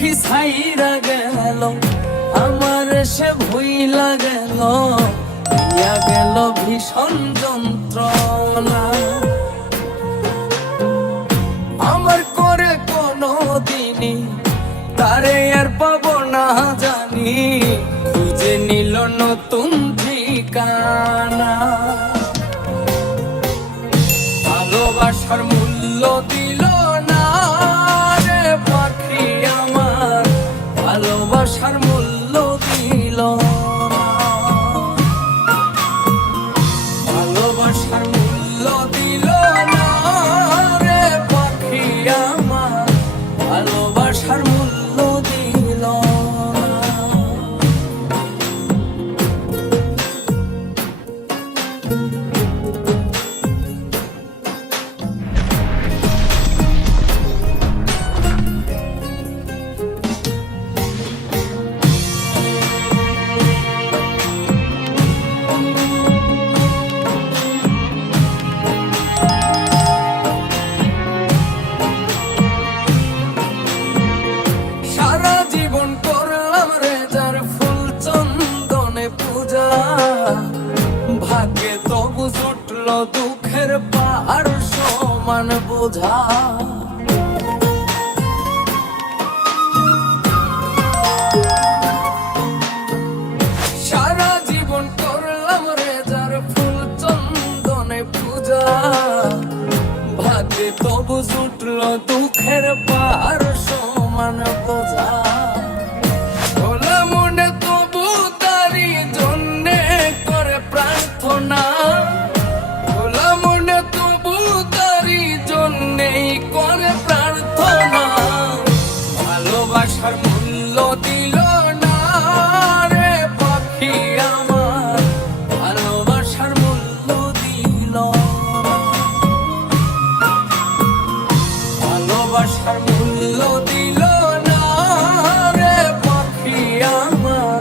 পাখি ছাইরা গেল আমার সে ভুইলা গেল, দিয়া গেল ভীষণ যন্ত্রণা। আমার করে কোনো দিনই তারে আর পাবো না জানি, খুঁজে নিল নতুন ঠিকানা। ভালোবাসার মূল্য দিল না রে পাখি আমার, ভালোবাসার মূল্য দিল না। ভালোবাসার মূল্য দিল না রে পাখি আমার, ভালোবাসার মূল্য দিল না। ভাগ্যে তবু জুটল দুঃখের পাহাড় সমান বোঝা। সারা জীবন করলাম রে যার ফুল চন্দনে পূজা, ভাগ্যে তবু জুটল দুঃখের পাহাড় সমান বোঝা। ভালোবাসার মূল্য দিল না রে পাখি আমার, ভালোবাসার মূল্য দিল না। ভালোবাসার মূল্য দিল না রে পাখি আমার,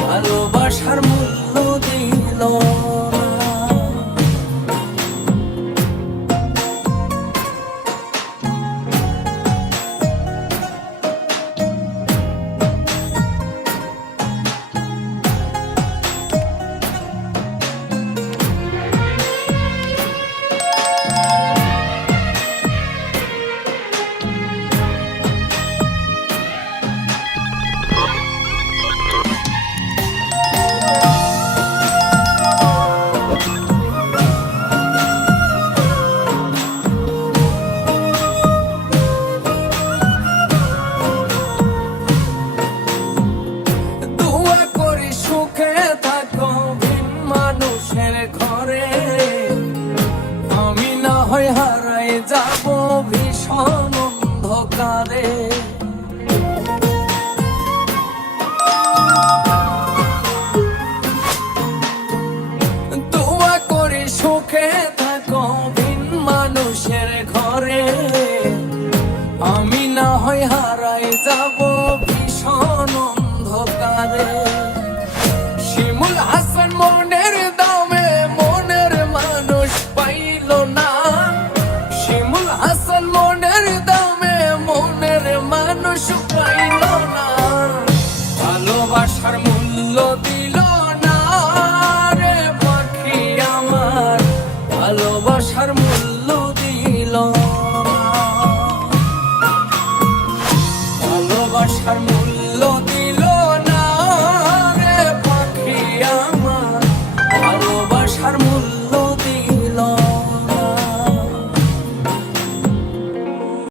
ভালোবাসার মূল্য দিল না। হারাই যাব ভীষণ অন্ধকারে, দোয়া করে সুখে থাকো ভিন মানুষের ঘরে। আমি না হয় হারাই যাব ভীষণ অন্ধকারে। শিমুল হাসান মনের দামে মনের মানুষ পাইল না, শিমুল হাসান মনের দামে মনের মানুষ পাইল না। ভালোবাসার মূল্য দিল না রে পাখি আমার, ভালোবাসার মূল্য দিল না। ভালোবাসার মূল্য